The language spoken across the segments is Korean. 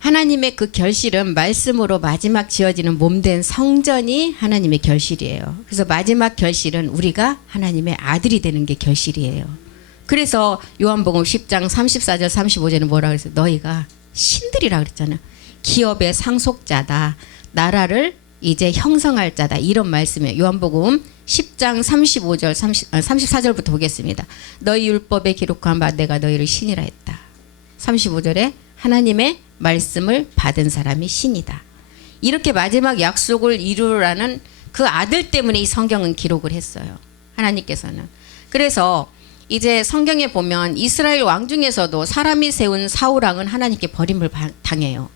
하나님의 그 결실은 말씀으로 마지막 지어지는 몸된 성전이 하나님의 결실이에요. 그래서 마지막 결실은 우리가 하나님의 아들이 되는 게 결실이에요. 그래서 요한복음 10장 34절 35절은 뭐라 그랬어요? 너희가 신들이라 그랬잖아요. 기업의 상속자다. 나라를 이제 형성할 자다. 이런 말씀이에요. 요한복음 10장 35절 34절부터 보겠습니다. 너희 율법에 기록한 바 내가 너희를 신이라 했다. 35절에 하나님의 말씀을 받은 사람이 신이다. 이렇게 마지막 약속을 이루라는 그 아들 때문에 이 성경은 기록을 했어요. 하나님께서는. 그래서 이제 성경에 보면 이스라엘 왕 중에서도 사람이 세운 사울왕은 하나님께 버림을 당해요.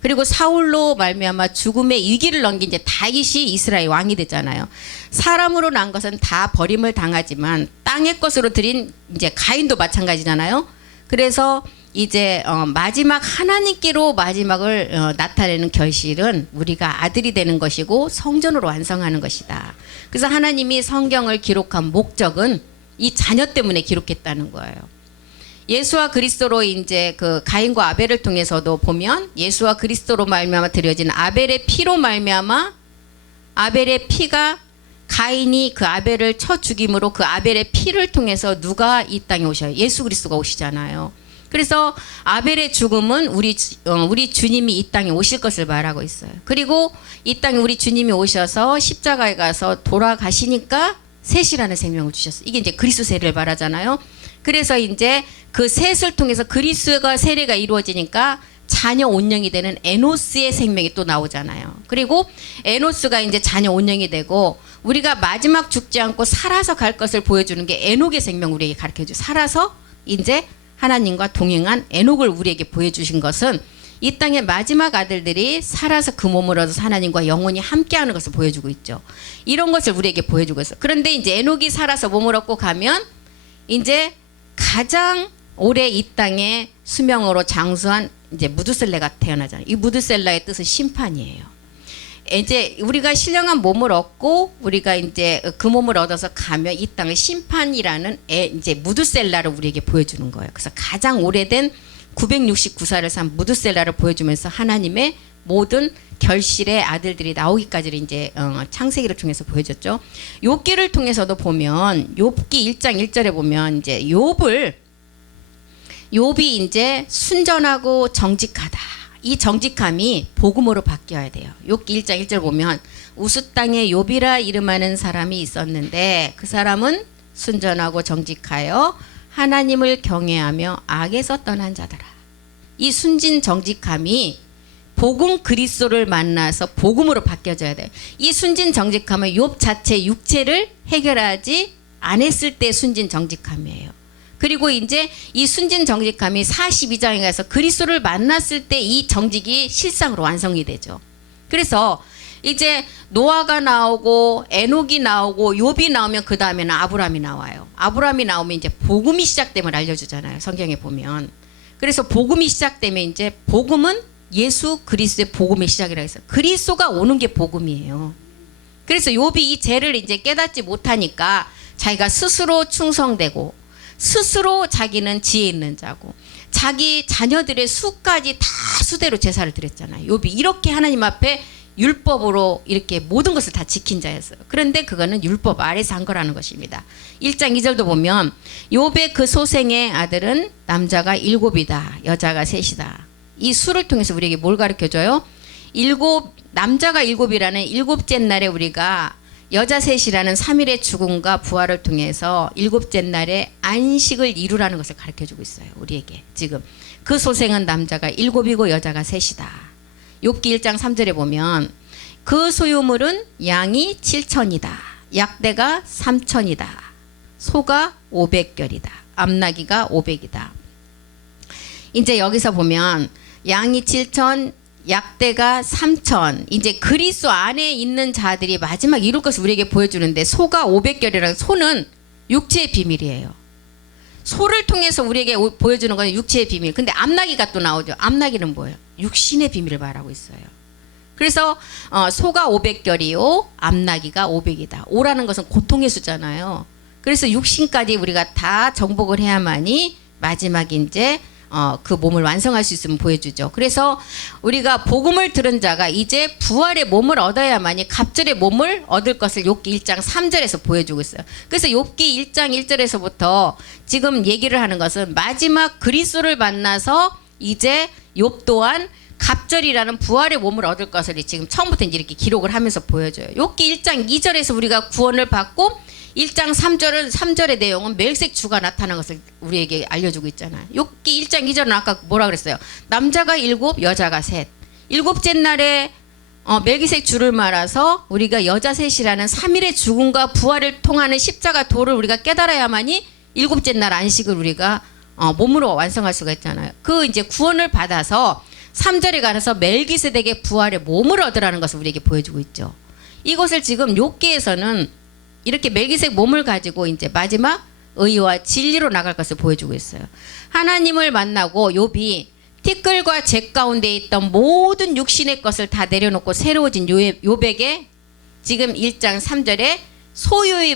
그리고 사울로 말미암아 죽음의 위기를 넘긴 이제 다윗이 이스라엘 왕이 됐잖아요. 사람으로 난 것은 다 버림을 당하지만 땅의 것으로 드린 이제 가인도 마찬가지잖아요. 그래서 이제 마지막 하나님께로 마지막을 나타내는 결실은 우리가 아들이 되는 것이고 성전으로 완성하는 것이다. 그래서 하나님이 성경을 기록한 목적은 이 자녀 때문에 기록했다는 거예요. 예수와 그리스도로 이제 그 가인과 아벨을 통해서도 보면 예수와 그리스도로 말미암아 드려진 아벨의 피로 말미암아 아벨의 피가 가인이 그 아벨을 쳐 죽임으로 그 아벨의 피를 통해서 누가 이 땅에 오셔요? 예수 그리스도가 오시잖아요. 그래서 아벨의 죽음은 우리 주님이 이 땅에 오실 것을 말하고 있어요. 그리고 이 땅에 우리 주님이 오셔서 십자가에 가서 돌아가시니까 셋이라는 생명을 주셨어요. 이게 이제 그리스도 세례를 말하잖아요. 그래서 이제 그 셋을 통해서 그리스도가 세례가 이루어지니까 자녀 온영이 되는 에노스의 생명이 또 나오잖아요. 그리고 에노스가 이제 자녀 온영이 되고 우리가 마지막 죽지 않고 살아서 갈 것을 보여주는 게 에녹의 생명 우리에게 가르쳐줘요. 살아서 이제 하나님과 동행한 에녹을 우리에게 보여주신 것은 이 땅의 마지막 아들들이 살아서 그 몸을 얻어서 하나님과 영원히 함께하는 것을 보여주고 있죠. 이런 것을 우리에게 보여주고 있어요. 그런데 이제 에녹이 살아서 몸을 얻고 가면 이제 가장 오래 이 땅에 수명으로 장수한 이제 무드셀라가 태어나잖아요. 이 무드셀라의 뜻은 심판이에요. 이제 우리가 신령한 몸을 얻고 우리가 이제 그 몸을 얻어서 가면 이 땅의 심판이라는 이제 무드셀라를 우리에게 보여주는 거예요. 그래서 가장 오래된 969살을 산 무드셀라를 보여주면서 하나님의 모든 결실의 아들들이 나오기까지를 이제 창세기를 통해서 보여줬죠. 욥기를 통해서도 보면 욥기 1장 1절에 보면 이제 욥이 이제 순전하고 정직하다. 이 정직함이 복음으로 바뀌어야 돼요. 욥기 1장 1절 보면 우스 땅에 욥이라 이름하는 사람이 있었는데 그 사람은 순전하고 정직하여 하나님을 경외하며 악에서 떠난 자더라. 이 순진 정직함이 복음 그리스도를 만나서 복음으로 바뀌어져야 돼요. 이 순진 정직함은 욥 자체 육체를 해결하지 않았을 때 순진 정직함이에요. 그리고 이제 이 순진 정직함이 42장에 가서 그리스도를 만났을 때 이 정직이 실상으로 완성이 되죠. 그래서 이제 노아가 나오고 에녹이 나오고 욥이 나오면 그 다음에는 아브라함이 나와요. 아브라함이 나오면 이제 복음이 시작됨을 알려주잖아요. 성경에 보면. 그래서 복음이 시작되면 이제 복음은 예수 그리스도의 복음의 시작이라고 했어요. 그리스도가 오는 게 복음이에요. 그래서 욥이 이 죄를 이제 깨닫지 못하니까 자기가 스스로 충성되고 스스로 자기는 지혜 있는 자고 자기 자녀들의 수까지 다 수대로 제사를 드렸잖아요. 욥이 이렇게 하나님 앞에 율법으로 이렇게 모든 것을 다 지킨 자였어요. 그런데 그거는 율법 아래서 한 거라는 것입니다. 1장 2절도 보면 욥의 그 소생의 아들은 남자가 7이다. 여자가 3이다. 이 수를 통해서 우리에게 뭘 가르쳐줘요? 남자가 7이라는 7째 날에 우리가 여자 3이라는 3일의 죽음과 부활을 통해서 7째 날에 안식을 이루라는 것을 가르쳐주고 있어요. 우리에게 지금 그 소생은 남자가 7이고 여자가 3이다. 욥기 1장 3절에 보면 그 소유물은 양이 7천이다. 약대가 3천이다. 소가 500결이다. 암나기가 500이다. 이제 여기서 보면 양이 7천, 약대가 3천. 이제 그리스도 안에 있는 자들이 마지막 이룰 것을 우리에게 보여주는데 소가 500결이라는 소는 육체의 비밀이에요. 소를 통해서 우리에게 보여주는 건 육체의 비밀. 근데 암나기가 또 나오죠. 암나기는 뭐예요? 육신의 비밀을 말하고 있어요. 그래서 소가 500결이요 암나기가 500이다. 오라는 것은 고통의 수잖아요. 그래서 육신까지 우리가 다 정복을 해야만이 마지막 이제 그 몸을 완성할 수 있으면 보여주죠. 그래서 우리가 복음을 들은 자가 이제 부활의 몸을 얻어야만이 갑절의 몸을 얻을 것을 욥기 1장 3절에서 보여주고 있어요. 그래서 욥기 1장 1절에서부터 지금 얘기를 하는 것은 마지막 그리스도를 만나서 이제 욥 또한 갑절이라는 부활의 몸을 얻을 것을 지금 처음부터 이제 이렇게 기록을 하면서 보여줘요. 욥기 1장 2절에서 우리가 구원을 받고 1장 3절의 내용은 멜기세덱 주가 나타난 것을 우리에게 알려주고 있잖아요. 욥기 1장 2절은 아까 뭐라 그랬어요? 남자가 7, 여자가 셋. 7째 날에 멜기세덱 주를 말아서 우리가 여자 셋이라는 3일의 죽음과 부활을 통하는 십자가 도를 우리가 깨달아야만이 7째 날 안식을 우리가 몸으로 완성할 수가 있잖아요. 그 이제 구원을 받아서 3절에 가서 멜기세덱의 부활의 몸을 얻으라는 것을 우리에게 보여주고 있죠. 이것을 지금 욥기에서는 이렇게 멜기세덱 몸을 가지고 이제 마지막 의와 진리로 나갈 것을 보여주고 있어요. 하나님을 만나고 욥이 티끌과 재 가운데 있던 모든 육신의 것을 다 내려놓고 새로워진 욥에게 지금 1장 3절에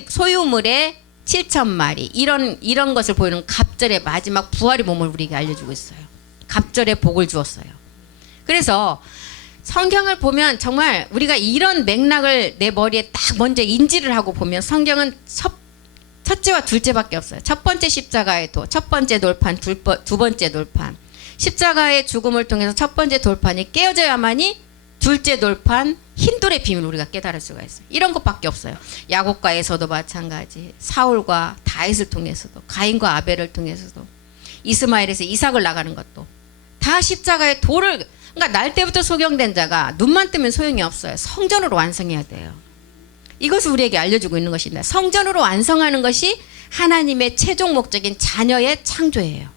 소유물의 7,000마리 이런 것을 보이는 갑절의 마지막 부활의 몸을 우리에게 알려주고 있어요. 갑절의 복을 주었어요. 그래서 성경을 보면 정말 우리가 이런 맥락을 내 머리에 딱 먼저 인지를 하고 보면 성경은 첫째와 둘째밖에 없어요. 첫 번째 십자가의 도, 첫 번째 돌판, 두 번째 돌판. 십자가의 죽음을 통해서 첫 번째 돌판이 깨어져야만이 둘째 돌판 흰돌의 비밀을 우리가 깨달을 수가 있어요. 이런 것밖에 없어요. 야곱과에서도 마찬가지, 사울과 다윗을 통해서도, 가인과 아벨을 통해서도, 이스마엘에서 이삭을 나가는 것도 다 십자가의 도를, 그러니까 날 때부터 소경된 자가 눈만 뜨면 소용이 없어요. 성전으로 완성해야 돼요. 이것을 우리에게 알려주고 있는 것입니다. 성전으로 완성하는 것이 하나님의 최종 목적인 자녀의 창조예요.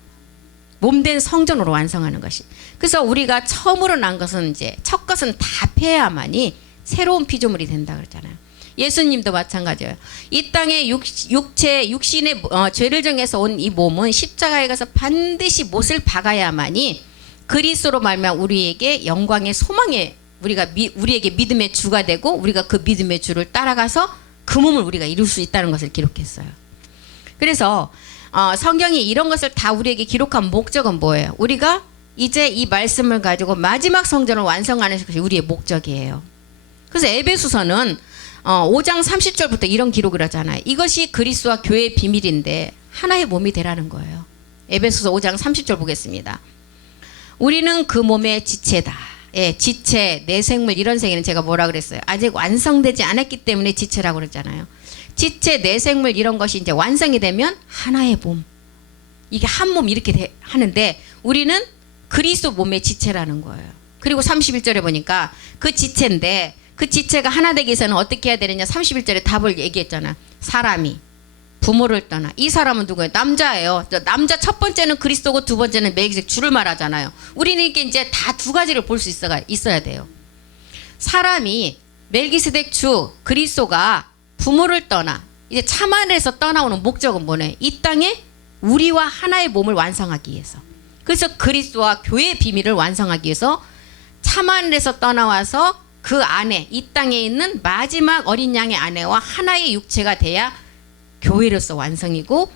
몸된 성전으로 완성하는 것이. 그래서 우리가 처음으로 난 것은 이제 첫 것은 다 패야만이 새로운 피조물이 된다 그랬잖아요. 예수님도 마찬가지예요. 이 땅에 육신의 죄를 정해서 온 이 몸은 십자가에 가서 반드시 못을 박아야만이 그리스도로 말미암아 우리에게 영광의 소망의 우리에게 믿음의 주가 되고 우리가 그 믿음의 주를 따라가서 그 몸을 우리가 이룰 수 있다는 것을 기록했어요. 그래서 성경이 이런 것을 다 우리에게 기록한 목적은 뭐예요? 우리가 이제 이 말씀을 가지고 마지막 성전을 완성하는 것이 우리의 목적이에요. 그래서 에베소서는 5장 30절부터 이런 기록을 하잖아요. 이것이 그리스도와 교회의 비밀인데 하나의 몸이 되라는 거예요. 에베소서 5장 30절 보겠습니다. 우리는 그 몸의 지체다. 예, 지체, 내생물 이런 생에는 제가 뭐라 그랬어요? 아직 완성되지 않았기 때문에 지체라고 그러잖아요. 지체, 내생물 이런 것이 이제 완성이 되면 하나의 몸. 이게 한 몸 이렇게 하는데 우리는 그리스도 몸의 지체라는 거예요. 그리고 31절에 보니까 그 지체인데 그 지체가 하나 되기 위해서는 어떻게 해야 되느냐 31절에 답을 얘기했잖아. 사람이 부모를 떠나. 이 사람은 누구예요? 남자예요. 남자 첫 번째는 그리스도고 두 번째는 멜기세덱 주를 말하잖아요. 우리는 이제 다 두 가지를 볼 수 있어야 돼요. 사람이 멜기세덱 주 그리스도가 부모를 떠나 이제 참안에서 떠나오는 목적은 뭐냐? 이 땅에 우리와 하나의 몸을 완성하기 위해서. 그래서 그리스도와 교회의 비밀을 완성하기 위해서 참안에서 떠나와서 그 안에 이 땅에 있는 마지막 어린 양의 아내와 하나의 육체가 돼야 교회로서 완성이고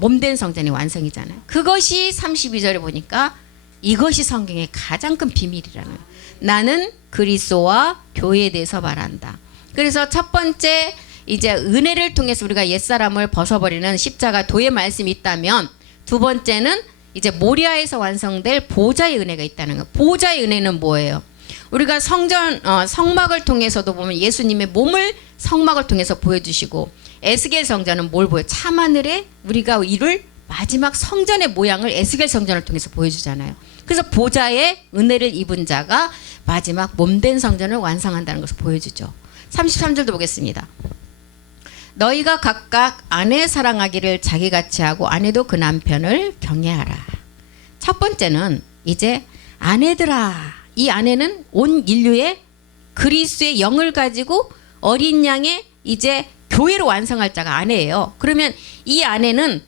몸된 성전이 완성이잖아요. 그것이 32절에 보니까 이것이 성경의 가장 큰 비밀이라는 거예요. 나는 그리스도와 교회에 대해서 말한다. 그래서 첫 번째 이제 은혜를 통해서 우리가 옛사람을 벗어버리는 십자가 도의 말씀이 있다면 두 번째는 이제 모리아에서 완성될 보좌의 은혜가 있다는 거예요. 보좌의 은혜는 뭐예요? 우리가 성막을 통해서도 보면 예수님의 몸을 성막을 통해서 보여주시고 에스겔 성전은 뭘 보여요? 참하늘에 우리가 이룰 마지막 성전의 모양을 에스겔 성전을 통해서 보여주잖아요. 그래서 보좌의 은혜를 입은 자가 마지막 몸된 성전을 완성한다는 것을 보여주죠. 33절도 보겠습니다. 너희가 각각 아내 사랑하기를 자기같이 하고 아내도 그 남편을 경외하라. 첫 번째는 이제 아내들아. 이 아내는 온 인류의 그리스도의 영을 가지고 어린 양의 이제 교회로 완성할 자가 아내예요. 그러면 이 아내는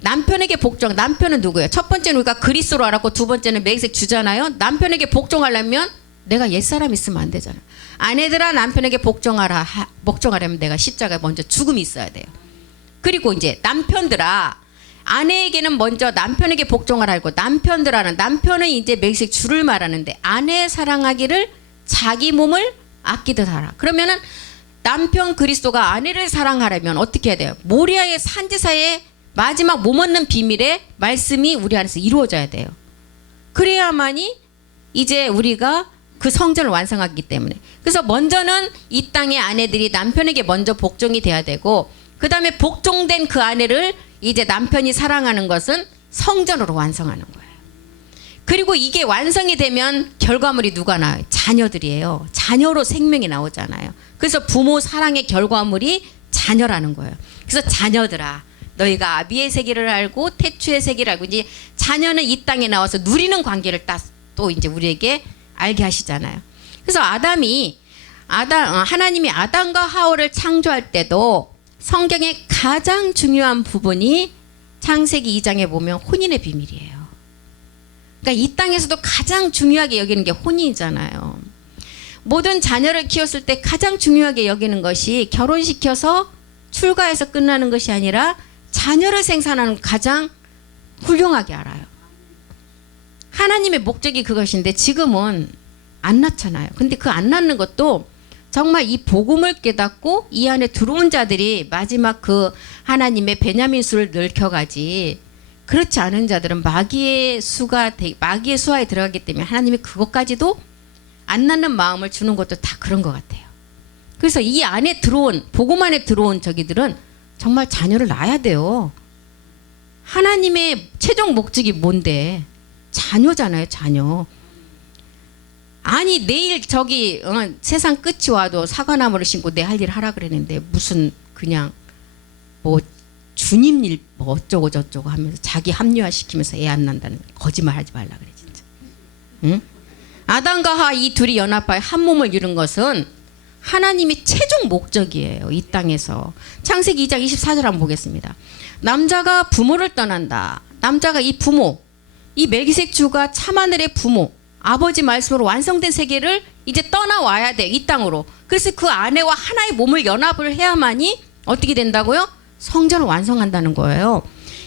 남편에게 복종. 남편은 누구예요? 첫 번째는 우리가 그리스도로 알았고 두 번째는 멜기세덱 주잖아요. 남편에게 복종하려면 내가 옛사람 있으면 안 되잖아. 아내들아 남편에게 복종하려면 내가 십자가에 먼저 죽음이 있어야 돼요. 그리고 이제 남편들아 아내에게는 먼저 남편에게 복종을 하고 남편은 이제 멜기세덱 주를 말하는데 아내 사랑하기를 자기 몸을 아끼듯 하라. 그러면은 남편 그리스도가 아내를 사랑하려면 어떻게 해야 돼요? 모리아의 산지사의 마지막 몸 얻는 비밀의 말씀이 우리 안에서 이루어져야 돼요. 그래야만이 이제 우리가 그 성전을 완성하기 때문에. 그래서 먼저는 이 땅의 아내들이 남편에게 먼저 복종이 돼야 되고, 그 다음에 복종된 그 아내를 이제 남편이 사랑하는 것은 성전으로 완성하는 거예요. 그리고 이게 완성이 되면 결과물이 누가 나와요? 자녀들이에요. 자녀로 생명이 나오잖아요. 그래서 부모 사랑의 결과물이 자녀라는 거예요. 그래서 자녀들아, 너희가 아비의 세계를 알고 태초의 세계를 알고, 이제 자녀는 이 땅에 나와서 누리는 관계를 또 이제 우리에게 알게 하시잖아요. 그래서 하나님이 아담과 하와를 창조할 때도 성경의 가장 중요한 부분이 창세기 2장에 보면 혼인의 비밀이에요. 그러니까 이 땅에서도 가장 중요하게 여기는 게 혼인이잖아요. 모든 자녀를 키웠을 때 가장 중요하게 여기는 것이 결혼시켜서 출가해서 끝나는 것이 아니라 자녀를 생산하는 가장 훌륭하게 알아요. 하나님의 목적이 그것인데 지금은 안 낳잖아요. 근데 그 안 낳는 것도 정말 이 복음을 깨닫고 이 안에 들어온 자들이 마지막 그 하나님의 베냐민 수를 넓혀가지, 그렇지 않은 자들은 마귀의 수하에 들어가기 때문에 하나님이 그것까지도 안 낳는 마음을 주는 것도 다 그런 것 같아요. 그래서 이 안에 들어온, 복음 안에 들어온 저기들은 정말 자녀를 낳아야 돼요. 하나님의 최종 목적이 뭔데? 자녀잖아요, 자녀. 아니 내일 저기 세상 끝이 와도 사과나무를 심고 내 할 일 하라 그랬는데 무슨 그냥 뭐 주님 일 뭐 어쩌고 저쩌고 하면서 자기 합리화시키면서 애 안 난다는, 거짓말하지 말라 그래 진짜. 응? 아담과 하와 이 둘이 연합하여 한 몸을 이룬 것은 하나님이 최종 목적이에요. 이 땅에서. 창세기 2장 24절 한번 보겠습니다. 남자가 부모를 떠난다. 남자가 이 부모, 이 멜기세덱 주가 참하늘의 부모, 아버지 말씀으로 완성된 세계를 이제 떠나와야 돼, 이 땅으로. 그래서 그 아내와 하나의 몸을 연합을 해야만이 어떻게 된다고요? 성전을 완성한다는 거예요.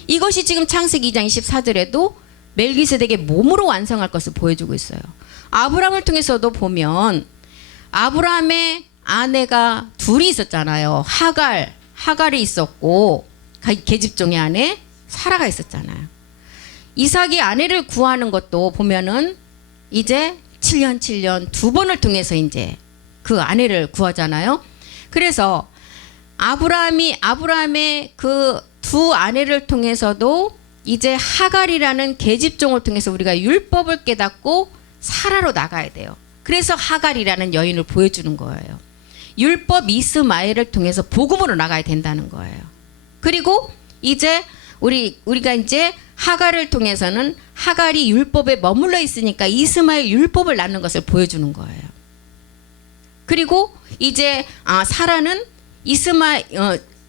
이것이 지금 창세기 2장 24절에도 멜기세덱의 몸으로 완성할 것을 보여주고 있어요. 아브라함을 통해서도 보면 아브라함의 아내가 둘이 있었잖아요. 하갈이 있었고 계집종의 아내 사라가 있었잖아요. 이삭이 아내를 구하는 것도 보면은 이제 7년 두 번을 통해서 이제 그 아내를 구하잖아요. 그래서 아브라함의 그 두 아내를 통해서도 이제 하갈이라는 계집종을 통해서 우리가 율법을 깨닫고 사라로 나가야 돼요. 그래서 하갈이라는 여인을 보여주는 거예요. 율법 이스마엘을 통해서 복음으로 나가야 된다는 거예요. 그리고 이제 우리가 이제 하갈을 통해서는 하갈이 율법에 머물러 있으니까 이스마엘 율법을 낳는 것을 보여주는 거예요. 그리고 이제 사라는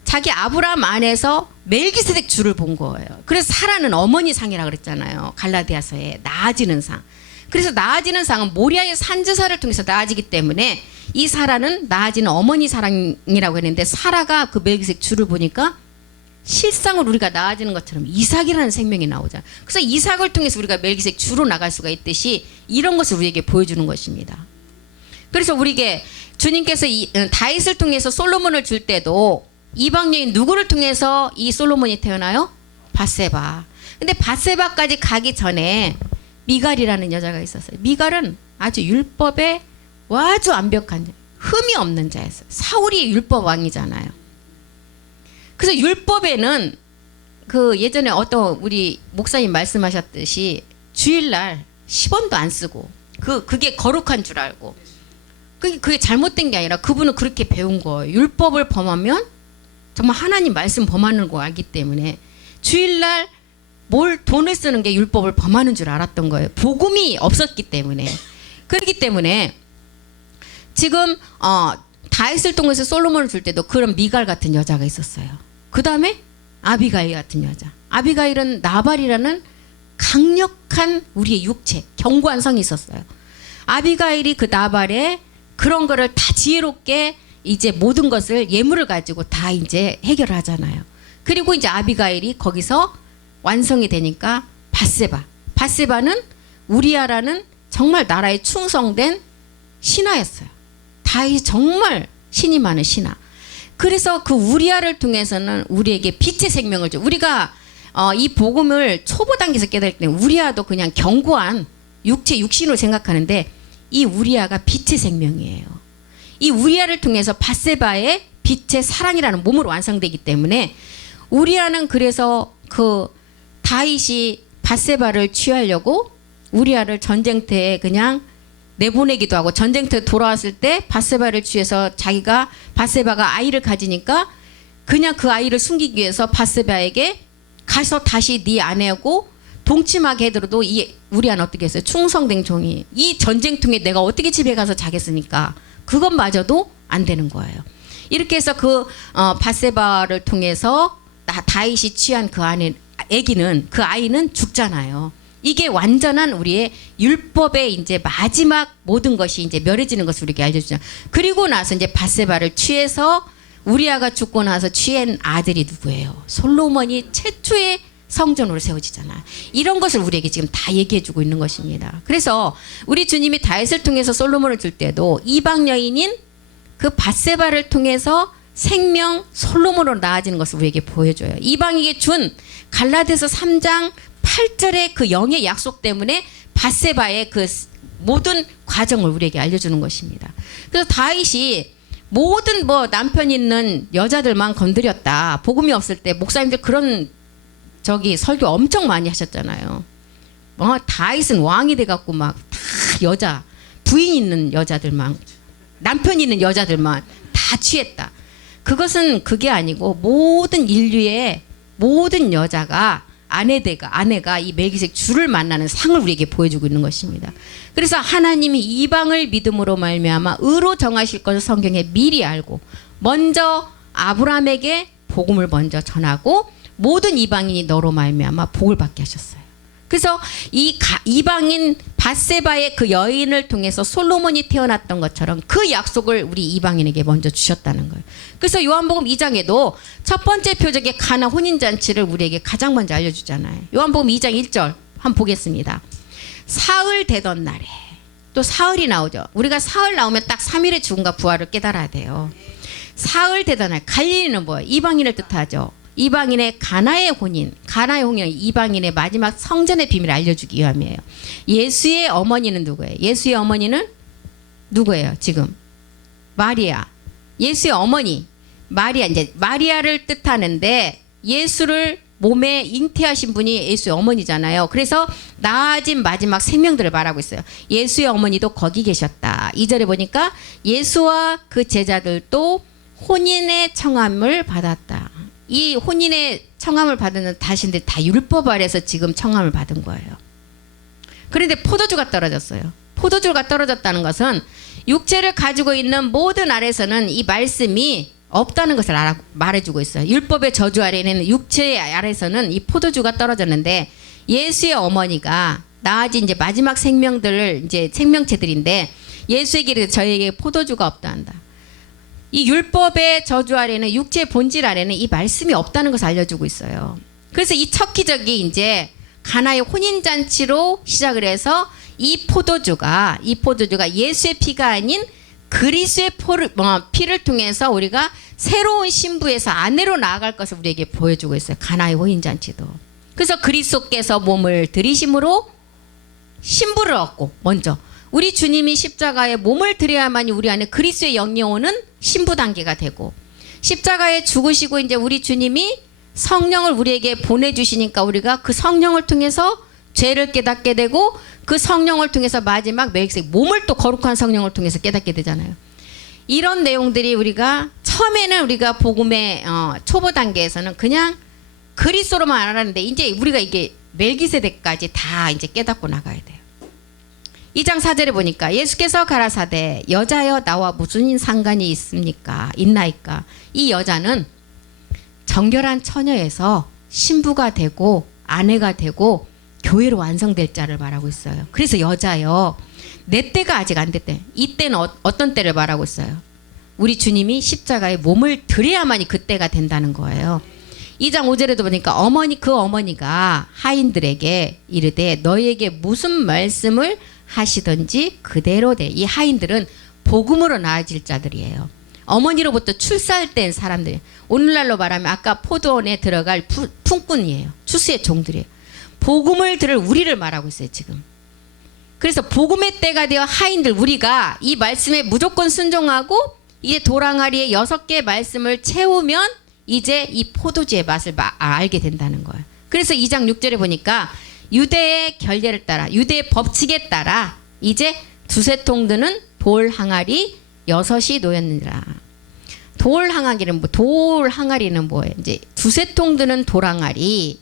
자기 아브라함 안에서 멜기세덱 주를 본 거예요. 그래서 사라는 어머니 상이라고 그랬잖아요. 갈라디아서에 나아지는 상. 그래서 나아지는 상은 모리아의 산지사를 통해서 나아지기 때문에 이 사라는 나아지는 어머니 사랑이라고 했는데, 사라가 그 멜기세덱 주를 보니까 실상으로 우리가 나아지는 것처럼 이삭이라는 생명이 나오잖아요. 그래서 이삭을 통해서 우리가 멜기세덱 주로 나갈 수가 있듯이 이런 것을 우리에게 보여주는 것입니다. 그래서 우리에게 주님께서 다윗을 통해서 솔로몬을 줄 때도 이방 여인 누구를 통해서 이 솔로몬이 태어나요? 밧세바. 근데 밧세바까지 가기 전에 미갈이라는 여자가 있었어요. 미갈은 아주 율법에 아주 완벽한, 흠이 없는 자였어요. 사울이 율법 왕이잖아요. 그래서 율법에는 그 예전에 어떤 우리 목사님 말씀하셨듯이 주일날 10원도 안 쓰고 그게 거룩한 줄 알고, 그게 잘못된 게 아니라 그분은 그렇게 배운 거예요. 율법을 범하면 정말 하나님 말씀 범하는 거 알기 때문에 주일날 돈을 쓰는 게 율법을 범하는 줄 알았던 거예요. 복음이 없었기 때문에. 그렇기 때문에 지금 다윗을 통해서 솔로몬을 줄 때도 그런 미갈 같은 여자가 있었어요. 그 다음에 아비가일 같은 여자. 아비가일은 나발이라는 강력한 우리의 육체, 견고한 성이 있었어요. 아비가일이 그 나발에 그런 거를 다 지혜롭게 이제 모든 것을 예물을 가지고 다 이제 해결을 하잖아요. 그리고 이제 아비가일이 거기서 완성이 되니까 밧세바는 우리아라는 정말 나라에 충성된 신하였어요. 다윗이 정말 신이 많은 신하. 그래서 그 우리아를 통해서는 우리에게 빛의 생명을 줘. 우리가 이 복음을 초보 단계에서 깨달을 때 우리아도 그냥 견고한 육신으로 생각하는데 이 우리아가 빛의 생명이에요. 이 우리아를 통해서 밧세바의 빛의 사랑이라는 몸으로 완성되기 때문에 우리아는 그래서 그 다윗이 밧세바를 취하려고 우리아를 전쟁터에 그냥 내보내기도 하고 전쟁터에 돌아왔을 때 밧세바를 취해서 밧세바가 아이를 가지니까 그냥 그 아이를 숨기기 위해서 밧세바에게 가서 다시 네 아내하고 동침하게 해들어도 이 우리아는 어떻게 했어요? 충성된 종이 이 전쟁통에 내가 어떻게 집에 가서 자겠습니까? 그것마저도 안 되는 거예요. 이렇게 해서 그 밧세바를 통해서 다윗이 취한 그 아이는 죽잖아요. 이게 완전한 우리의 율법의 이제 마지막 모든 것이 이제 멸해지는 것을 우리에게 알려주죠. 그리고 나서 이제 밧세바를 취해서 우리아가 죽고 나서 취한 아들이 누구예요? 솔로몬이 최초의 성전으로 세워지잖아. 이런 것을 우리에게 지금 다 얘기해주고 있는 것입니다. 그래서 우리 주님이 다윗을 통해서 솔로몬을 줄 때도 이방 여인인 그 밧세바를 통해서 생명 솔로몬으로 나아지는 것을 우리에게 보여줘요. 이방에게 준 갈라디아서 3장 8절의 그 영의 약속 때문에 밧세바의 그 모든 과정을 우리에게 알려주는 것입니다. 그래서 다윗이 모든 남편 있는 여자들만 건드렸다. 복음이 없을 때 목사님들 그런 설교 엄청 많이 하셨잖아요. 다윗은 왕이 돼갖고 막 다 여자 부인 있는 여자들만 남편 있는 여자들만 다 취했다. 그것은 그게 아니고 모든 인류의 모든 여자가 아내가 이 멜기세덱 주를 만나는 상을 우리에게 보여주고 있는 것입니다. 그래서 하나님이 이방을 믿음으로 말미암아 의로 정하실 것을 성경에 미리 알고 먼저 아브라함에게 복음을 먼저 전하고 모든 이방인이 너로 말미암아 복을 받게 하셨어요. 그래서 이 이방인 밧세바의 그 여인을 통해서 솔로몬이 태어났던 것처럼 그 약속을 우리 이방인에게 먼저 주셨다는 거예요. 그래서 요한복음 2장에도 첫 번째 표적의 가나 혼인잔치를 우리에게 가장 먼저 알려주잖아요. 요한복음 2장 1절 한번 보겠습니다. 사흘 되던 날에 또 사흘이 나오죠. 우리가 사흘 나오면 딱 3일의 죽음과 부활을 깨달아야 돼요. 사흘 되던 날 갈릴리는 뭐예요? 이방인을 뜻하죠. 이방인의 가나의 혼인 이방인의 마지막 성전의 비밀을 알려주기 위함이에요. 예수의 어머니는 누구예요? 예수의 어머니는 누구예요? 지금 마리아. 예수의 어머니 마리아, 이제 마리아를 뜻하는데 예수를 몸에 잉태하신 분이 예수의 어머니잖아요. 그래서 나아진 마지막 생명들을 말하고 있어요. 예수의 어머니도 거기 계셨다. 2절에 보니까 예수와 그 제자들도 혼인의 청함을 받았다. 이 혼인의 청함을 받은 다신데 다 율법 아래서 지금 청함을 받은 거예요. 그런데 포도주가 떨어졌어요. 포도주가 떨어졌다는 것은 육체를 가지고 있는 모든 아래서는 이 말씀이 없다는 것을 말해주고 있어요. 율법의 저주 아래는 육체 아래서는 이 포도주가 떨어졌는데 예수의 어머니가 나아진 이제 마지막 생명들을 이제 생명체들인데 예수에게 이르되 저에게 포도주가 없다 한다. 이 율법의 저주 아래는 육체의 본질 아래는 이 말씀이 없다는 것을 알려주고 있어요. 그래서 이 첫 기적이 이제 가나의 혼인잔치로 시작을 해서 이 포도주가 예수의 피가 아닌 그리스도의 피를 통해서 우리가 새로운 신부에서 아내로 나아갈 것을 우리에게 보여주고 있어요. 가나의 혼인잔치도. 그래서 그리스도께서 몸을 들이심으로 신부를 얻고 먼저 우리 주님이 십자가에 몸을 들여야만이 우리 안에 그리스도의 영이 오는 신부 단계가 되고 십자가에 죽으시고 이제 우리 주님이 성령을 우리에게 보내주시니까 우리가 그 성령을 통해서 죄를 깨닫게 되고 그 성령을 통해서 마지막 멜기세덱 몸을 또 거룩한 성령을 통해서 깨닫게 되잖아요. 이런 내용들이 우리가 처음에는 우리가 복음의 초보 단계에서는 그냥 그리스도로만 알았는데 이제 우리가 이게 멜기세덱까지 다 이제 깨닫고 나가야 돼요. 2장 4절에 보니까 예수께서 가라사대 여자여 나와 무슨 상관이 있나이까. 이 여자는 정결한 처녀에서 신부가 되고 아내가 되고 교회로 완성될 자를 말하고 있어요. 그래서 여자여 내 때가 아직 안 됐대. 이때는 어떤 때를 말하고 있어요? 우리 주님이 십자가에 몸을 들여야만이 그 때가 된다는 거예요. 2장 5절에도 보니까 그 어머니가 하인들에게 이르되 너희에게 무슨 말씀을 하시든지 그대로 돼. 이 하인들은 복음으로 나아질 자들이에요. 어머니로부터 출살된 사람들. 오늘날로 말하면 아까 포도원에 들어갈 품꾼이에요. 추수의 종들이에요. 복음을 들을 우리를 말하고 있어요, 지금. 그래서 복음의 때가 되어 하인들 우리가 이 말씀에 무조건 순종하고 이제 돌항아리에 6개의 말씀을 채우면 이제 이 포도주의 맛을 알게 된다는 거예요. 그래서 2장 6절에 보니까 유대의 결례를 따라 유대의 법칙에 따라 이제 두세 통 드는 돌 항아리 6이 놓였느니라. 돌 항아리는 뭐예요? 이제 두세 통 드는 돌 항아리.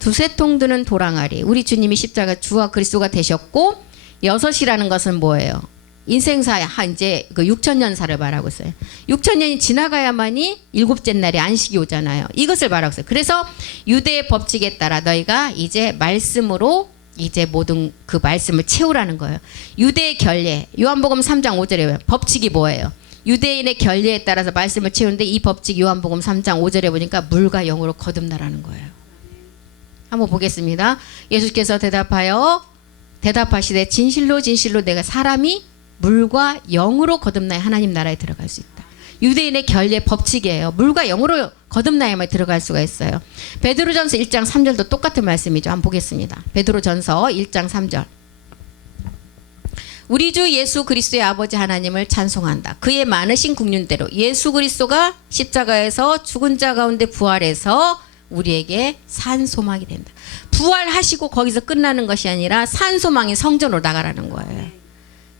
두세 통 드는 돌 항아리. 우리 주님이 십자가 주와 그리스도가 되셨고 6이라는 것은 뭐예요? 인생사 이제 그 6천년사를 말하고 있어요. 6천년이 지나가야만이 7째 날에 안식이 오잖아요. 이것을 말하고 있어요. 그래서 유대의 법칙에 따라 너희가 이제 말씀으로 이제 모든 그 말씀을 채우라는 거예요. 유대의 결례. 요한복음 3장 5절에 법칙이 뭐예요? 유대인의 결례에 따라서 말씀을 채우는데 이 법칙 요한복음 3장 5절에 보니까 물과 영으로 거듭나라는 거예요. 한번 보겠습니다. 예수께서 대답하시되 진실로 진실로 내가 사람이 물과 영으로 거듭나야 하나님 나라에 들어갈 수 있다. 유대인의 결례 법칙이에요. 물과 영으로 거듭나야만 들어갈 수가 있어요. 베드로전서 1장 3절도 똑같은 말씀이죠. 한번 보겠습니다. 베드로전서 1장 3절. 우리 주 예수 그리스도의 아버지 하나님을 찬송한다. 그의 많으신 국륜대로 예수 그리스도가 십자가에서 죽은 자 가운데 부활해서 우리에게 산 소망이 된다. 부활하시고 거기서 끝나는 것이 아니라 산 소망이 성전으로 나가라는 거예요.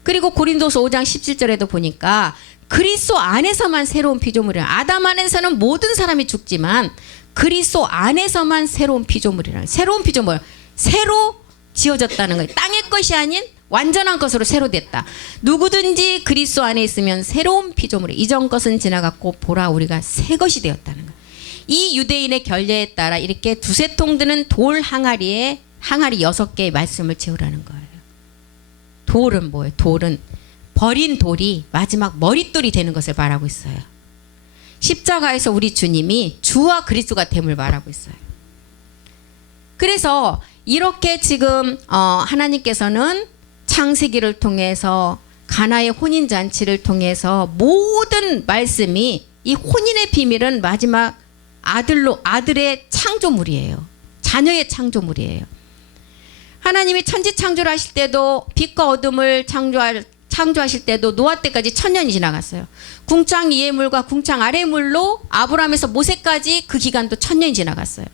그리고 고린도서 5장 17절에도 보니까 그리스도 안에서만 새로운 피조물이라. 아담 안에서는 모든 사람이 죽지만 그리스도 안에서만 새로운 피조물이라. 새로운 피조물, 새로 지어졌다는 거예요. 땅의 것이 아닌 완전한 것으로 새로 됐다. 누구든지 그리스도 안에 있으면 새로운 피조물이 이전 것은 지나갔고 보라 우리가 새 것이 되었다는 거예요. 이 유대인의 결례에 따라 이렇게 두세 통 드는 돌 항아리에 항아리 6개의 말씀을 채우라는 거예요. 돌은 뭐예요? 돌은 버린 돌이 마지막 머릿돌이 되는 것을 말하고 있어요. 십자가에서 우리 주님이 주와 그리스도가 됨을 말하고 있어요. 그래서 이렇게 지금 하나님께서는 창세기를 통해서 가나의 혼인잔치를 통해서 모든 말씀이 이 혼인의 비밀은 마지막 아들의 창조물이에요. 자녀의 창조물이에요. 하나님이 천지 창조를 하실 때도 빛과 어둠을 창조하실 때도 노아 때까지 1000년이 지나갔어요. 궁창 위의 물과 궁창 아래 물로 아브라함에서 모세까지 그 기간도 1000년이 지나갔어요.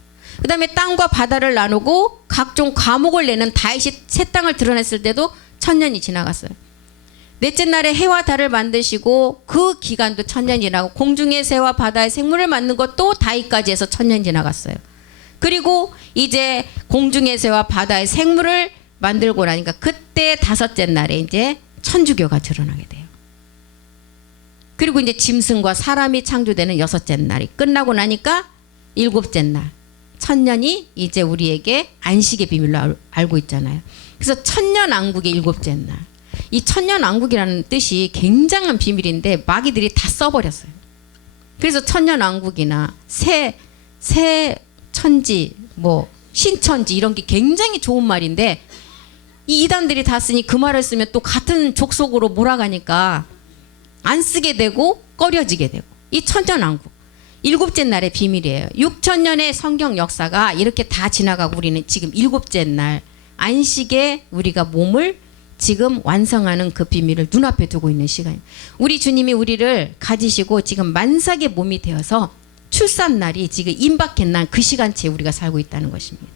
그 다음에 땅과 바다를 나누고 각종 과목을 내는 다윗이 새 땅을 드러냈을 때도 1000년이 지나갔어요. 넷째 날에 해와 달을 만드시고 그 기간도 1000년이 지나고 공중의 새와 바다의 생물을 만든 것도 다윗까지 해서 1000년이 지나갔어요. 그리고 이제 공중의 새와 바다의 생물을 만들고 나니까 그때 5째 날에 이제 천주교가 드러나게 돼요. 그리고 이제 짐승과 사람이 창조되는 6째 날이 끝나고 나니까 7째 날 1000년이 이제 우리에게 안식의 비밀로 알고 있잖아요. 그래서 천년왕국의 7째 날. 이 천년왕국이라는 뜻이 굉장한 비밀인데 마귀들이 다 써버렸어요. 그래서 천년왕국이나 새 천지, 신천지 이런 게 굉장히 좋은 말인데 이 이단들이 다 쓰니 그 말을 쓰면 또 같은 족속으로 몰아가니까 안 쓰게 되고 꺼려지게 되고 이 천년왕국 7째 날의 비밀이에요. 6000년의 성경 역사가 이렇게 다 지나가고 우리는 지금 7째 날 안식에 우리가 몸을 지금 완성하는 그 비밀을 눈앞에 두고 있는 시간이에요. 우리 주님이 우리를 가지시고 지금 만삭의 몸이 되어서 출산날이 지금 임박한 날 그 시간치에 우리가 살고 있다는 것입니다.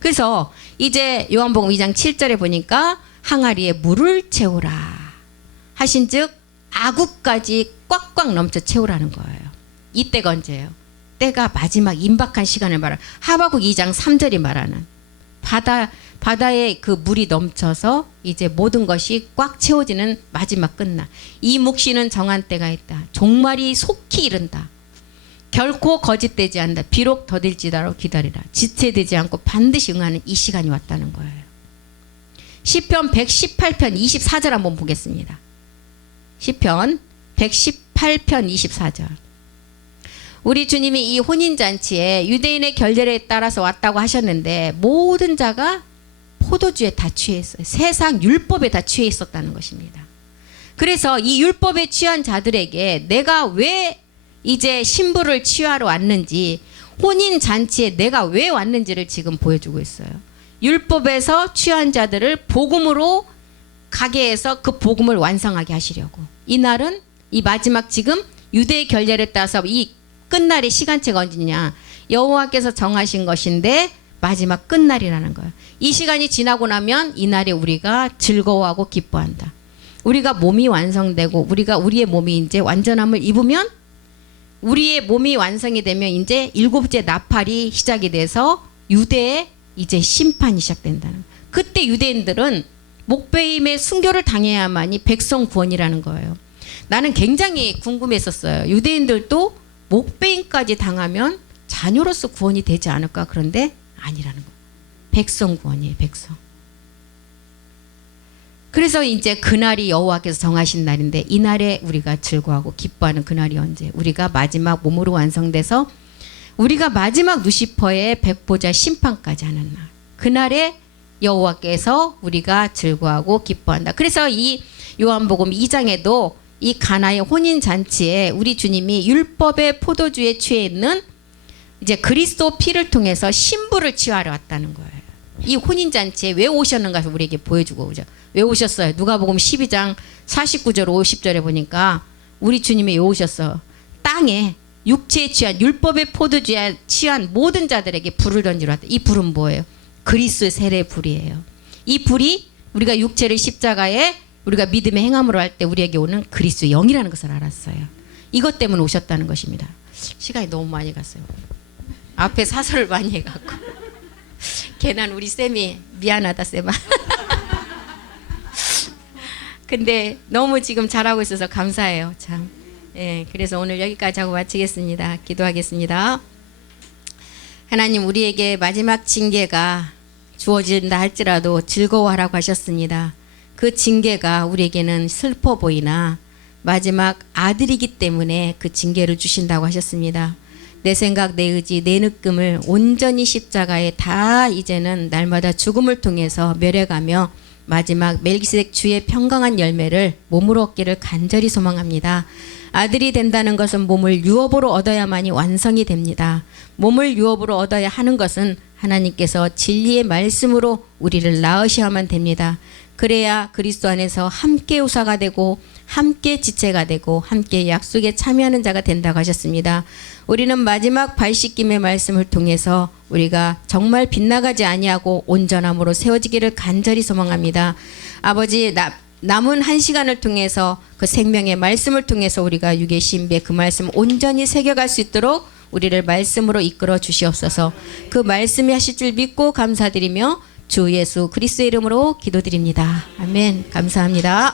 그래서 이제 요한복음 2장 7절에 보니까 항아리에 물을 채우라 하신즉 아구까지 꽉꽉 넘쳐 채우라는 거예요. 이때가 언제예요? 때가 마지막 임박한 시간을 말하는 하박국 2장 3절이 말하는 바다에 그 물이 넘쳐서 이제 모든 것이 꽉 채워지는 마지막 끝날. 이 묵시는 정한 때가 있다. 종말이 속히 이른다. 결코 거짓되지 않는다. 비록 더딜지라도 기다리라. 지체되지 않고 반드시 응하는 이 시간이 왔다는 거예요. 시편 118편 24절 한번 보겠습니다. 시편 118편 24절. 우리 주님이 이 혼인잔치에 유대인의 결례에 따라서 왔다고 하셨는데 모든 자가 포도주에 다 취해 있어요. 세상 율법에 다 취해 있었다는 것입니다. 그래서 이 율법에 취한 자들에게 내가 왜 이제 신부를 취하러 왔는지, 혼인잔치에 내가 왜 왔는지를 지금 보여주고 있어요. 율법에서 취한 자들을 복음으로 가게 해서 그 복음을 완성하게 하시려고. 이날은 이 마지막 지금 유대의 결례를 따라서 이 끝날의 시간체가 언제냐, 여호와께서 정하신 것인데 마지막 끝날이라는 거예요. 이 시간이 지나고 나면 이날에 우리가 즐거워하고 기뻐한다. 우리가 몸이 완성되고 우리의 몸이 이제 완전함을 입으면, 우리의 몸이 완성이 되면 이제 일곱째 나팔이 시작이 돼서 유대의 이제 심판이 시작된다는 거예요. 그때 유대인들은 목베임의 순교를 당해야만이 백성 구원이라는 거예요. 나는 굉장히 궁금했었어요. 유대인들도 목베임까지 당하면 자녀로서 구원이 되지 않을까? 그런데 아니라는 거예요. 백성 구원이에요. 백성. 그래서 이제 그날이 여호와께서 정하신 날인데, 이날에 우리가 즐거워하고 기뻐하는 그날이 언제? 우리가 마지막 몸으로 완성돼서 우리가 마지막 루시퍼의 백보자 심판까지 하는 날. 그날에 여호와께서 우리가 즐거워하고 기뻐한다. 그래서 이 요한복음 2장에도 이 가나의 혼인잔치에 우리 주님이 율법의 포도주에 취해 있는 이제 그리스도 피를 통해서 신부를 취하러 왔다는 거예요. 이 혼인잔치에 왜 오셨는가 우리에게 보여주고, 그죠? 왜 오셨어요? 누가복음 12장 49절 50절에 보니까 우리 주님이 왜 오셨어? 땅에 육체에 취한 율법의 포도주에 취한 모든 자들에게 불을 던지러 왔다. 이 불은 뭐예요? 그리스도의 세례 불이에요. 이 불이 우리가 육체를 십자가에 우리가 믿음의 행함으로 할 때 우리에게 오는 그리스도의 영이라는 것을 알았어요. 이것 때문에 오셨다는 것입니다. 시간이 너무 많이 갔어요. 앞에 사설을 많이 해갖고. 걔는 우리 쌤이 미안하다 쌤아. 근데 너무 지금 잘하고 있어서 감사해요. 참. 예, 그래서 오늘 여기까지 하고 마치겠습니다. 기도하겠습니다. 하나님, 우리에게 마지막 징계가 주어진다 할지라도 즐거워하라고 하셨습니다. 그 징계가 우리에게는 슬퍼 보이나 마지막 아들이기 때문에 그 징계를 주신다고 하셨습니다. 내 생각, 내 의지, 내 느낌을 온전히 십자가에 다 이제는 날마다 죽음을 통해서 멸해가며 마지막 멜기세덱 주의 평강한 열매를 몸으로 얻기를 간절히 소망합니다. 아들이 된다는 것은 몸을 유업으로 얻어야만이 완성이 됩니다. 몸을 유업으로 얻어야 하는 것은 하나님께서 진리의 말씀으로 우리를 낳으셔야만 됩니다. 그래야 그리스도 안에서 함께 우사가 되고 함께 지체가 되고 함께 약속에 참여하는 자가 된다고 하셨습니다. 우리는 마지막 발씻김의 말씀을 통해서 우리가 정말 빗나가지 아니하고 온전함으로 세워지기를 간절히 소망합니다. 아버지, 남은 한 시간을 통해서 그 생명의 말씀을 통해서 우리가 육의 신비의 그 말씀 온전히 새겨갈 수 있도록 우리를 말씀으로 이끌어 주시옵소서. 그 말씀이 하실 줄 믿고 감사드리며 주 예수 그리스도의 이름으로 기도드립니다. 아멘. 감사합니다.